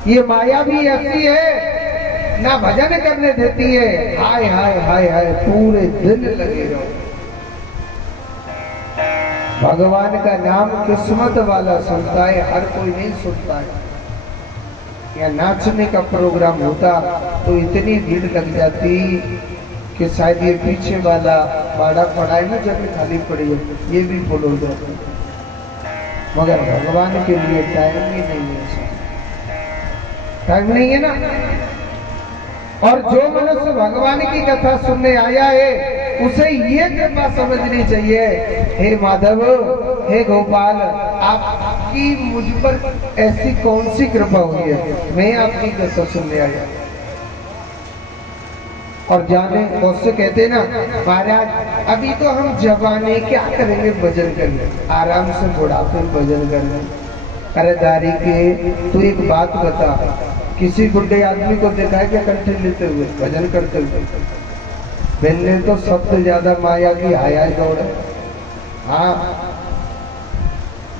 ये माया भी ऐसी है, ना भजन करने देती है। हाय हाय हाय हाय, पूरे दिन लगे रहो। भगवान का नाम किस्मत वाला सुनता है, हर कोई नहीं सुनता है। या नाचने का प्रोग्राम होता तो इतनी भीड़ लग जाती कि शायद ये पीछे वाला बाड़ा पड़ा है ना, जगह खाली पड़ी है, ये भी फुल हो जाती। मगर भगवान के लिए टाइम ही नहीं है, टाइम नहीं है ना। और जो मनुष्य भगवान की कथा सुनने आया है, उसे ये कृपा समझनी चाहिए, हे माधव, हे गोपाल, आपकी मुझ पर ऐसी कौन सी कृपा हुई है, मैं आपकी कथा सुनने आया। और जाने उससे कहते ना, महाराज अभी तो हम जवाने, क्या करेंगे भजन करने, आराम से बुढ़ापे में भजन करने। अरे दारी के, तू एक बात बता, किसी बुढ़े आदमी को देखा है क्या कंठे लेते हुए भजन करते हुए? मैंने तो सबसे ज्यादा माया की हाया दौड़ है। हाँ,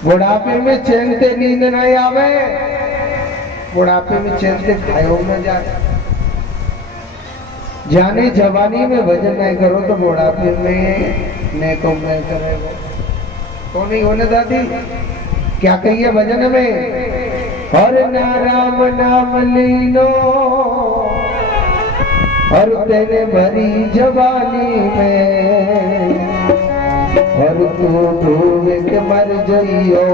बुढ़ापे में चैन से नींद नहीं आवे, बुढ़ापे में चैन से खायो न जाए। जाने जवानी में भजन नहीं करो तो बुढ़ापे में न को मैं करेगा कौन ही होने दादी। क्या कहिए भजन में, और ना राम नाम लीनो, और तेने भरी जवानी में, और तू डूब के मर जइयो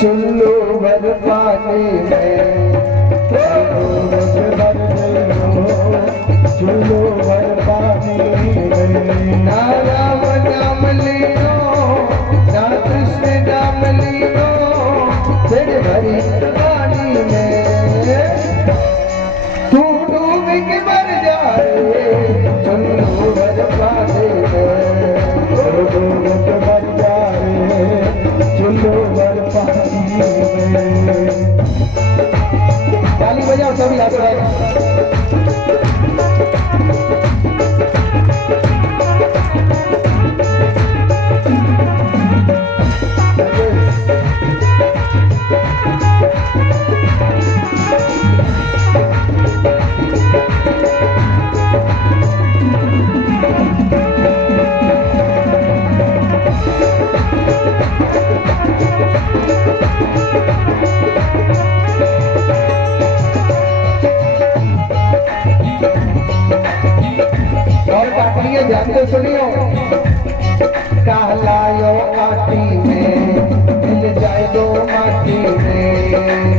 चुल्लू भर पानी में, चुल्लू भर पानी में। ना राम नाम लीनो, ना कृष्ण नाम लीनो, तेरे भरी जवानी में, तू डूब के मर जाए चुल्लू भर पानी में, डूब के मर जाए चुल्लू भर पानी में। ताली बजाओ सभी हाथ उठाओ। जानते सुनियो, कहलायो आटी में मिल जाए दो माटी में,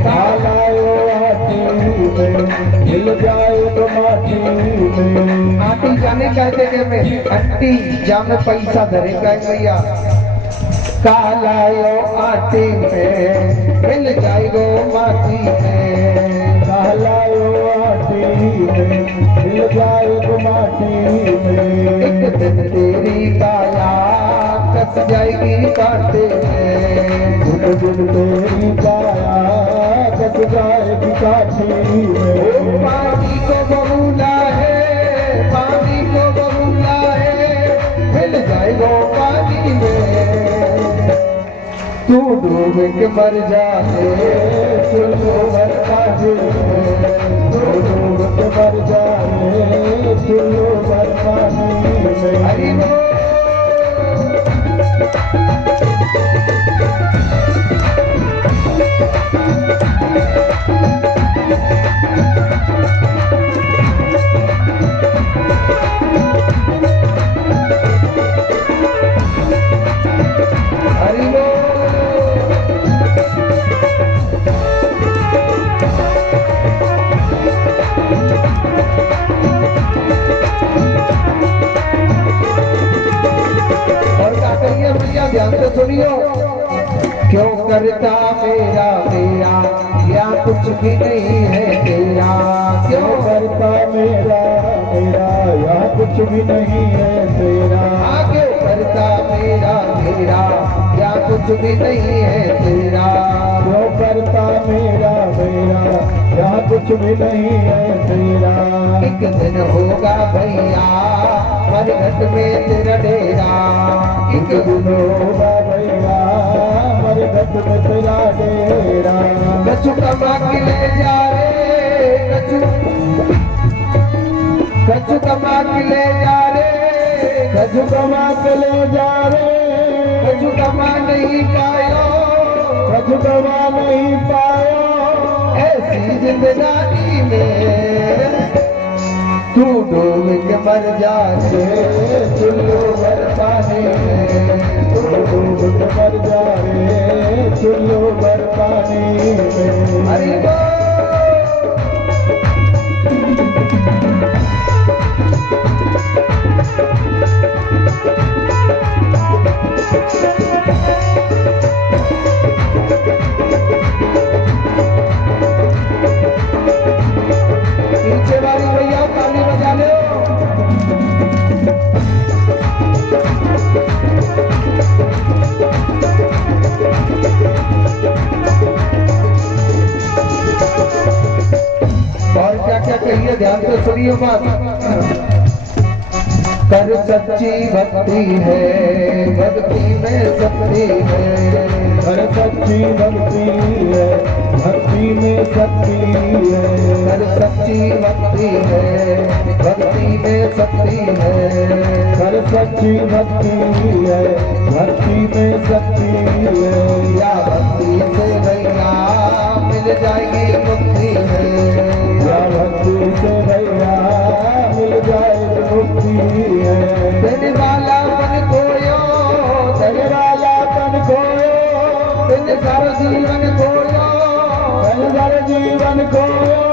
कहलायो आटी में मिल जाए दो माटी में। आटी जाने कहते कि मैं अट्टी जा में पैसा धरेगा भैया, कहलायो आटी में मिल जाए दो माटी में, कहलायो आटी में, मिल जाएगी माटी में। एक दिन तेरी काया कस जाएगी कांटे में, एक दिन तेरी काया कस जाएगी काठी में। पानी को बबूला है, पानी को बबूला है, मिल जाएगा पानी में। तू डूब के मर जाए चुल्लू भर पानी में, तू डूब के मर जाए चुल्लू भर पानी में। हरि बोल। हरि बोल। और क्या कहिए भैया, ध्यान से सुनियो। क्यों करता मेरा मेरा, या कुछ भी नहीं है तेरा। क्यों करता मेरा मेरा, या कुछ भी नहीं है तेरा। आगे करता मेरा मेरा, या कुछ भी नहीं है तेरा। क्यों करता मेरा मेरा, या कुछ भी नहीं है तेरा। एक दिन होगा भैया मरघट में तेरा डेरा। एक दिन होगा भैया मरघट में तेरा डेरा। कछु कमा के ले जा रे, कछु कमा के ले जा रे, कछु कमा के ले जा रे, कछु कमा नहीं पायो, कछु कमा नहीं पायो। ऐसी जिंदगानी में तू डूब के मर जाए चुल्लू भर पानी में, तू डूब के मर जाए चुल्लू भर पानी में। हरि बोल। पीछे वाली भैया ताली बजा लो। और क्या क्या कहिए, ध्यान से सुनिए बात। कर सच्ची भक्ति है, भक्ति में शक्ति है। हर सच्ची भक्ति है, भक्ति में शक्ति है। कर सच्ची भक्ति है, भक्ति में शक्ति है। हर सच्ची भक्ति है, भक्ति में शक्ति है। या भक्ति से भैया मिल जाएगी मुक्ति है। या भक्ति से भैया मिल जाएगी मुक्ति है। देने वाला मन खोयो, देने वाला तन खोयो, देने सारा जीवन खोयो। तन भर जीवन खोयो।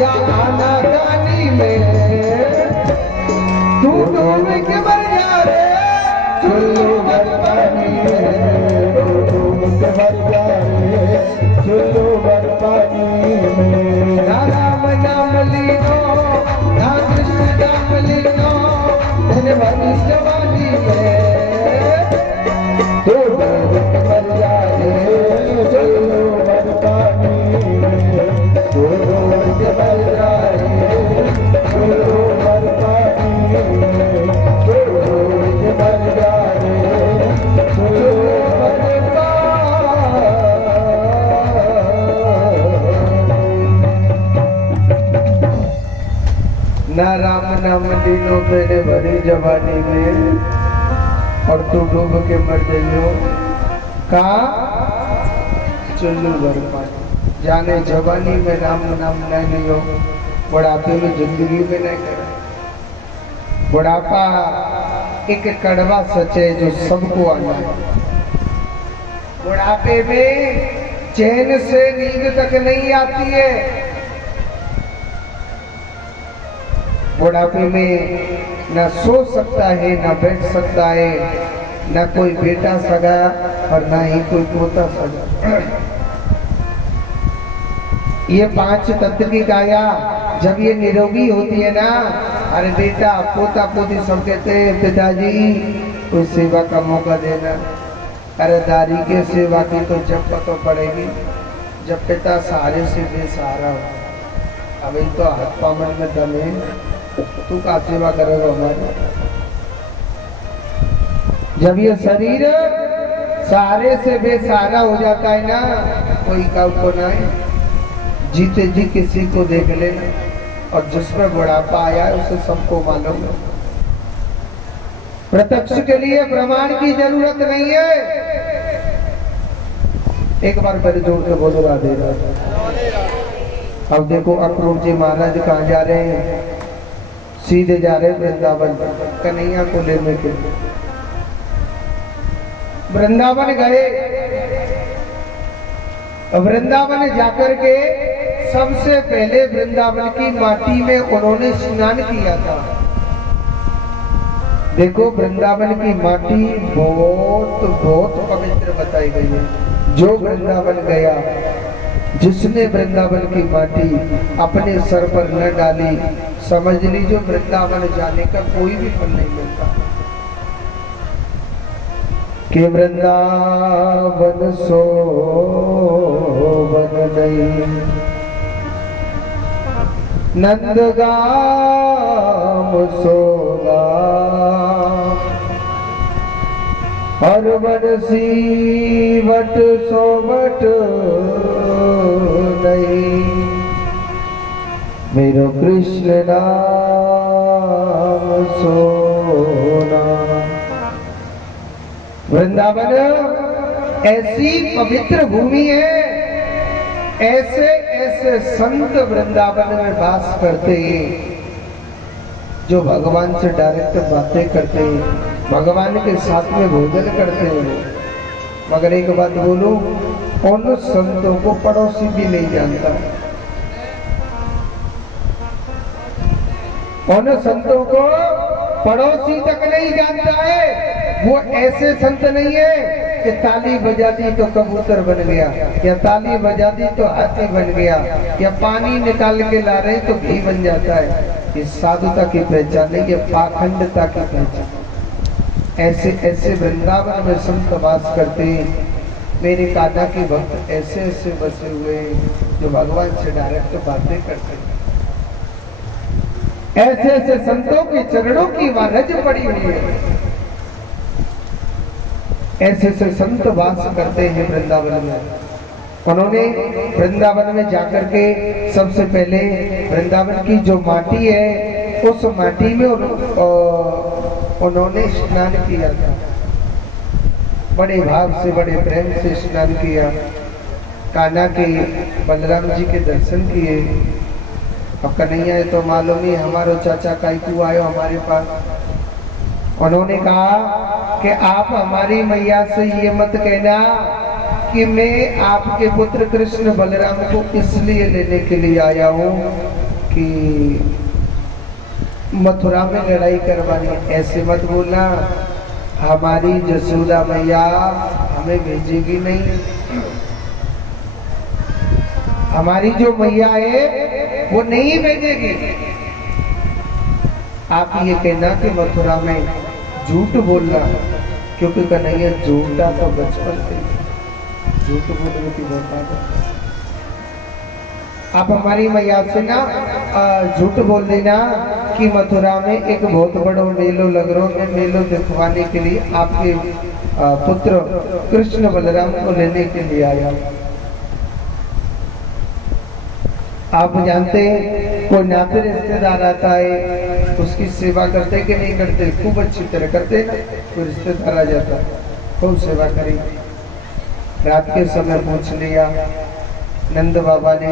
या आना गानी में तू डूब के मर जा रे चुल्लू भर पानी में। तू डूब के मर जाए चुल्लू भर पानी में। ना राम नाम लीनो, ना कृष्ण नाम लीनो, तेरे भरी जवानी में तू डूब के मर जा रे चुल्लू भर पानी में। तू डूब के मर जा रे चुल्लू भर पानी में। तू डूब के मर जा रे चुल्लू भर ना राम नाम लीनो तेरे भरी जवानी में, और तू डूब के मर जाइयो का चुल्लू भर पानी। जाने जवानी में राम नाम न लियो, बुढ़ापे में जिंदगी में नहीं करो। बुढ़ापा एक कड़वा सच है जो सबको आना है। बुढ़ापे में चैन से नींद तक नहीं आती है। बुढ़ापे में न सो सकता है, न बैठ सकता है, न कोई बेटा सगा और न ही कोई पोता सगा। ये 5 तत्व की काया जब ये निरोगी होती है ना, अरे बेटा पोता पोती सब कहते हैं पिताजी कोई सेवा का मौका देना। अरे दारी के सेवा की तो जब पता पड़ेगी जब पिता सहारे से बेसहारा हो। अभी तो हाथ पामन में दम है, तू का सेवा करेगा हमारी? जब ये शरीर सहारे से बेसहारा हो जाता है ना, कोई काम को ना है, जीते जी किसी को देख लेना, और जिसमें बुढ़ापा आया है उसे सबको मालूम है। प्रत्यक्ष के लिए प्रमाण की जरूरत नहीं है। एक बार मेरे जोर से बोलो राधे राधे। अब देखो अक्रूर जी महाराज कहाँ जा रहे हैं? सीधे जा रहे हैं वृंदावन, कन्हैया को लेने के लिए। वृंदावन गए, वृंदावन जाकर के सबसे पहले वृंदावन की माटी में उन्होंने स्नान किया था। देखो वृंदावन की माटी बहुत बहुत पवित्र बताई गई है। जो वृंदावन गया, जिसने वृंदावन की माटी अपने सर पर न डाली, समझ लीजिए वृंदावन जाने का कोई भी फल नहीं मिलता। कि वृंदावन सो वन नहीं, नंदगाम सोगा, हर बरसी वट सोवट नहीं, मेरो कृष्ण नाम सोना। वृंदावन ऐसी पवित्र भूमि है, ऐसे ऐसे संत वृंदावन में वास करते हैं जो भगवान से डायरेक्ट बातें करते हैं, भगवान के साथ में भोजन करते हैं। मगर एक बात बोलूं, उन संतों को पड़ोसी भी नहीं जानता। उन संतों को पड़ोसी तक नहीं जानता है। वो ऐसे संत नहीं है कि ताली बजा दी तो कबूतर बन गया, या ताली बजा दी तो हाथी बन गया, या पानी निकाल के ला रहे तो घी बन जाता है। ये साधुता की पहचान नहीं, ये पाखंडता की पहचान। ऐसे ऐसे वृंदावन में संत वास करते हैं। मेरे कान्हा के भक्त ऐसे ऐसे बसे हुए हैं जो भगवान से डायरेक्ट बातें करते हैं। ऐसे ऐसे संतों के चरणों की वहां रज पड़ी हुई है। ऐसे ऐसे संत वास करते हैं वृंदावन में। उन्होंने वृंदावन में जाकर के सबसे पहले वृंदावन की जो माटी है, उस माटी में उन्होंने स्नान किया था। बड़े भाव से, बड़े प्रेम से स्नान किया। कान्हा के, बलराम जी के दर्शन किए। अब कन्हैया है तो मालूम ही, हमारो चाचा काईकू आयो हमारे पास। उन्होंने कहा कि आप हमारी मैया से ये मत कहना कि मैं आपके पुत्र कृष्ण बलराम को इसलिए लेने के लिए आया हूँ कि मथुरा में लड़ाई करवानी। ऐसे मत बोलना, हमारी जसोदा मैया हमें भेजेगी नहीं। हमारी जो मैया है वो नहीं भेजेगी। आप ये कहना कि मथुरा में झूठ बोलना, क्योंकि कन्हैया झूठा तो बचपन से, झूठ बोलने की बहुत। आप हमारी मैया से ना झूठ बोल देना कि मथुरा में एक बहुत बड़ा मेलो लग रहा है, मेलो दिखवाने के लिए आपके पुत्र कृष्ण बलराम को लेने के लिए आया। आप जानते हैं कोई नाते रिश्तेदार आता है, उसकी सेवा करते कि नहीं करते? खूब अच्छी तरह करते ना। कोई रिश्तेदार आ जाता खूब सेवा करी। रात के समय पूछ लिया नंद बाबा ने,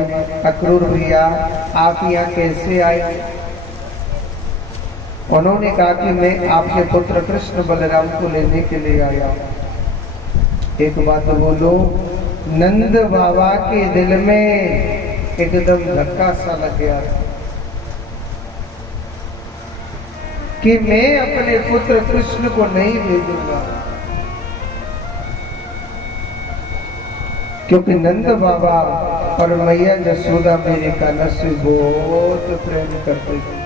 अक्रूर भैया आप यहाँ कैसे आए? उन्होंने कहा कि मैं आपके पुत्र कृष्ण बलराम को लेने के लिए आया। एक बात बोलो, नंद बाबा के दिल में एकदम धक्का सा लग गया कि मैं अपने पुत्र कृष्ण को नहीं भेजूंगा, क्योंकि नंद बाबा और मैया जसोदा मेरे कान्हा से बहुत प्रेम करते थे।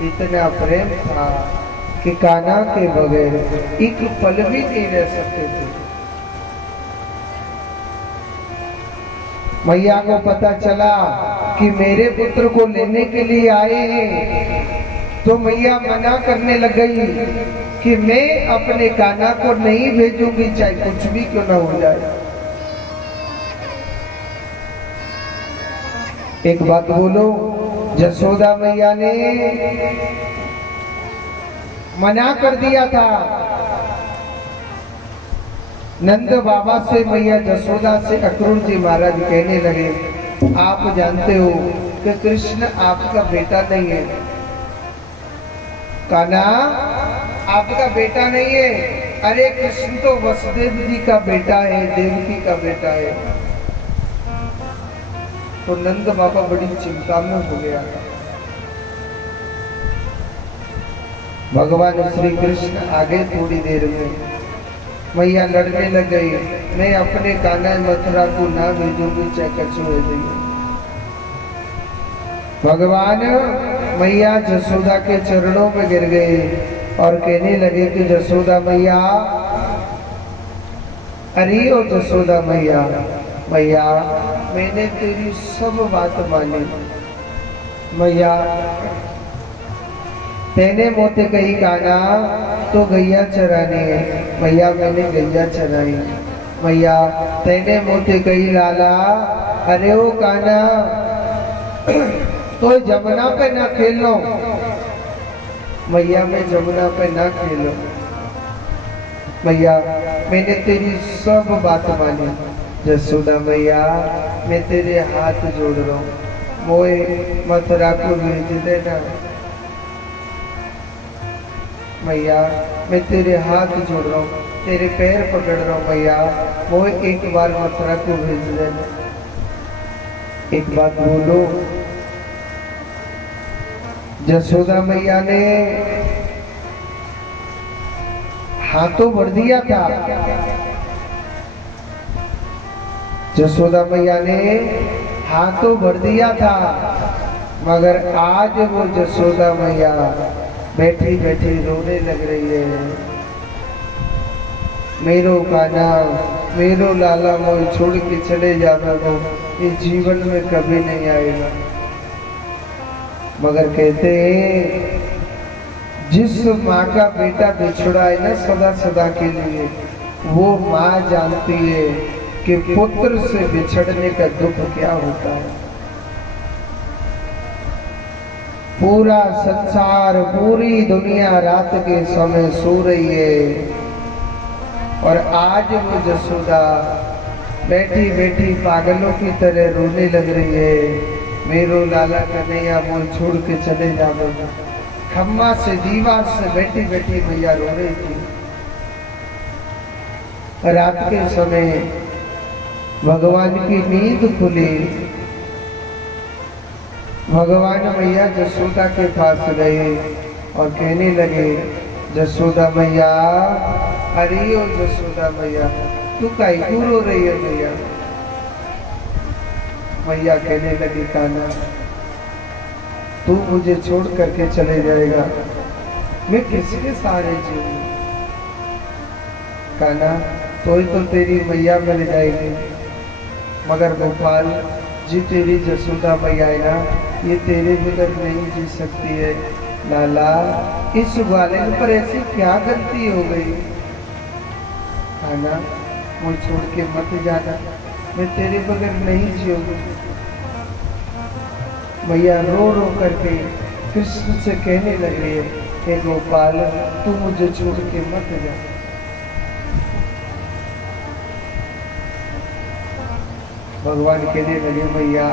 इतना प्रेम था कि कान्हा के बगैर एक पल भी नहीं रह सकते थे। मैया को पता चला कि मेरे पुत्र को लेने के लिए आए हैं, तो मैया मना करने लग गई कि मैं अपने कान्हा को नहीं भेजूंगी, चाहे कुछ भी क्यों ना हो जाए। एक बात बोलो, जसोदा मैया ने मना कर दिया था। नंद बाबा से मैया जसोदा से अक्रूर जी महाराज कहने लगे, आप जानते हो कि कृष्ण आपका बेटा नहीं है। कान्हा आपका बेटा नहीं है। अरे कृष्ण तो वसुदेव जी का बेटा है, देवकी का बेटा है। तो नंद बाबा बड़ी चिंता में हो गया। भगवान श्री कृष्ण आगे थोड़ी देर में मैया लड़ने लग गई, मैं अपने कान्हा मथुरा को ना भेजूंगी, चाहे कछु हो जाए। भगवान मैया जसोदा के चरणों में गिर गए और कहने लगे कि जसोदा मैया, अरे ओ जसोदा मैया, मैया मैंने तेरी सब बात मानी। मैया तेने मोते कही कान्हा तो गैया चरानी है। मैया मैंने गैया चराई। मैया तेने मोते कही लाला, अरे ओ कान्हा तो जमुना पे ना खेलो। मैया मैं जमुना पे ना खेलो। मैया मैंने तेरी सब बात मानी। जसोदा मैया मैं तेरे हाथ जोड़ रहा हूँ, मोए मथुरा को भेज देना। मैया मैं तेरे हाथ जोड़ रहा हूँ, तेरे पैर पकड़ रहा हूँ। मैया मोए एक बार मथुरा को भेज देना। एक बात बोलो, जसोदा मैया ने हाथों भर दिया था। जसोदा मैया ने हाथों भर दिया था, मगर आज वो जसोदा मैया बैठी बैठी रोने लग रही है। मेरो कान्हा, मेरो लाला मोह छोड़ के चले जाना तो ये जीवन में कभी नहीं आएगा। मगर कहते हैं जिस माँ का बेटा बिछड़ा है ना सदा सदा के लिए, वो माँ जानती है कि पुत्र से बिछड़ने का दुख क्या होता है। पूरा संसार, पूरी दुनिया रात के समय सो रही है और आज वो जसोदा बैठी बैठी पागलों की तरह रोने लग रही है। मेरो लाला कन्हैया मोह छोड़ के चले जाओगे। खम्मा से दीवार से बैठी बैठी मैया रो रही थी। रात के समय भगवान की नींद खुली। भगवान मैया जसोदा के पास गए और कहने लगे, जसोदा मैया, अरे ओ जसोदा मैया, तू काहे क्यों रो रही है मैया? मैया कहने लगी, कान्हा तू मुझे छोड़ करके चले जाएगा, मैं किसके सहारे जीऊं? कान्हा तो ही तो तेरी मैया मिल जाएगी, मगर गोपाल जी तेरी जसोदा मैया है ना, ये तेरे बिगर नहीं जी सकती है। लाला इस ग्वालिन पर ऐसी क्या गलती हो गई? कान्हा मुझे छोड़ के मत जाना, मैं तेरे बगैर नहीं जीऊंगी। मैया रो रो करके कृष्ण से कहने लग रही है, हे गोपाल तू मुझे छोड़ के मत जा। भगवान कहने लगे, मैया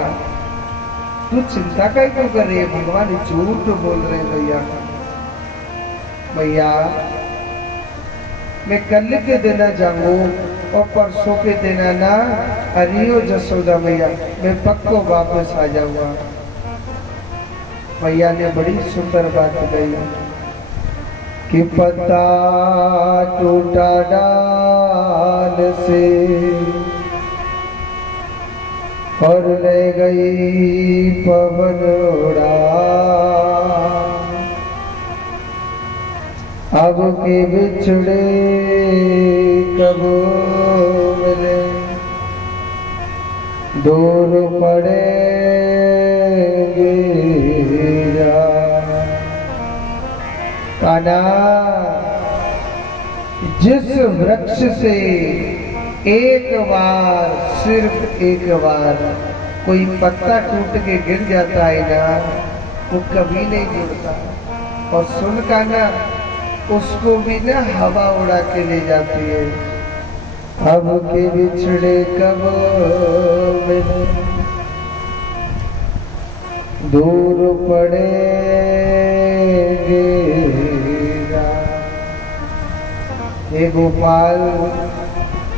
तू चिंता का क्यों कर रही है? भगवान झूठ बोल रहे हैं भैया। मैया मैं कल के दिन जाऊं और परसों के दिन ना, अरियो जसोदा मैया मैं पक्को वापस आ जाऊंगा। मैया ने बड़ी सुंदर बात कही कि पत्ता टूटा डाल से और ले गई पवन उड़ा, अब के बिछड़े कब मिले, दूर पड़ेंगे जा। कान्हा, जिस वृक्ष से एक बार, सिर्फ एक बार कोई पत्ता टूट के गिर जाता है ना, वो कभी नहीं गिरता। और सुन कान्हा, उसको भी ना हवा उड़ा के ले जाती है। अब के बिछड़े कब मिले, दूर पड़ेंगे जा। हे गोपाल,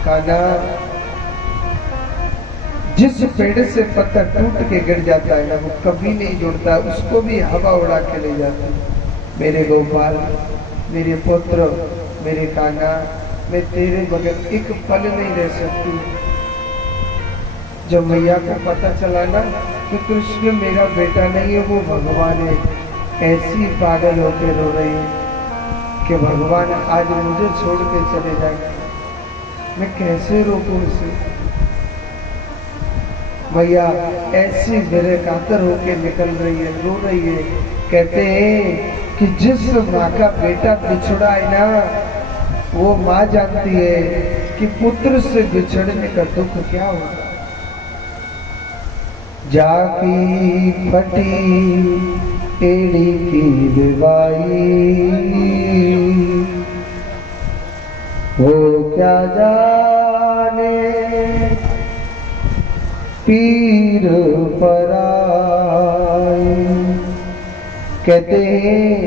कान्हा, जिस पेड़ से पत्ता टूट के गिर जाता है ना, वो कभी नहीं जुड़ता, उसको भी हवा उड़ा के ले जाती है। मेरे गोपाल, मेरे पुत्र, मेरे कान्हा, मैं तेरे बगैर एक पल नहीं रह सकती। जब मैया को पता चला ना कि कृष्ण मेरा बेटा नहीं है, वो भगवान है, ऐसी पागल होकर रो रही है कि भगवान आज मुझे छोड़ के चले जाए, मैं कैसे रोकूं उसे। मैया ऐसी मेरे कातर होके निकल रही है, रो रही है। कहते हैं कि जिस माँ का बेटा बिछड़ा है ना, वो माँ जानती है कि पुत्र से बिछड़ने का दुख क्या होता है। जाकी फटी एड़ी की दवाई, वो क्या जाने पीर पराई। कहते हैं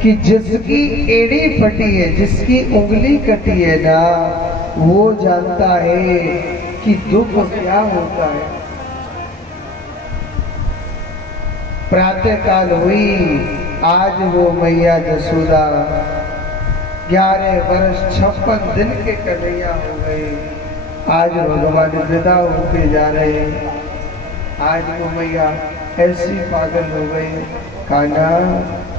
कि जिसकी एड़ी फटी है, जिसकी उंगली कटी है ना, वो जानता है कि दुख क्या होता है। प्रातः काल हुई, आज वो मैया जसोदा 11 वर्ष 56 दिन के कन्हैया हो गए। आज भगवान विदा होके जा रहे हैं। आज वो मैया ऐसी पागल हो गई। कान्हा,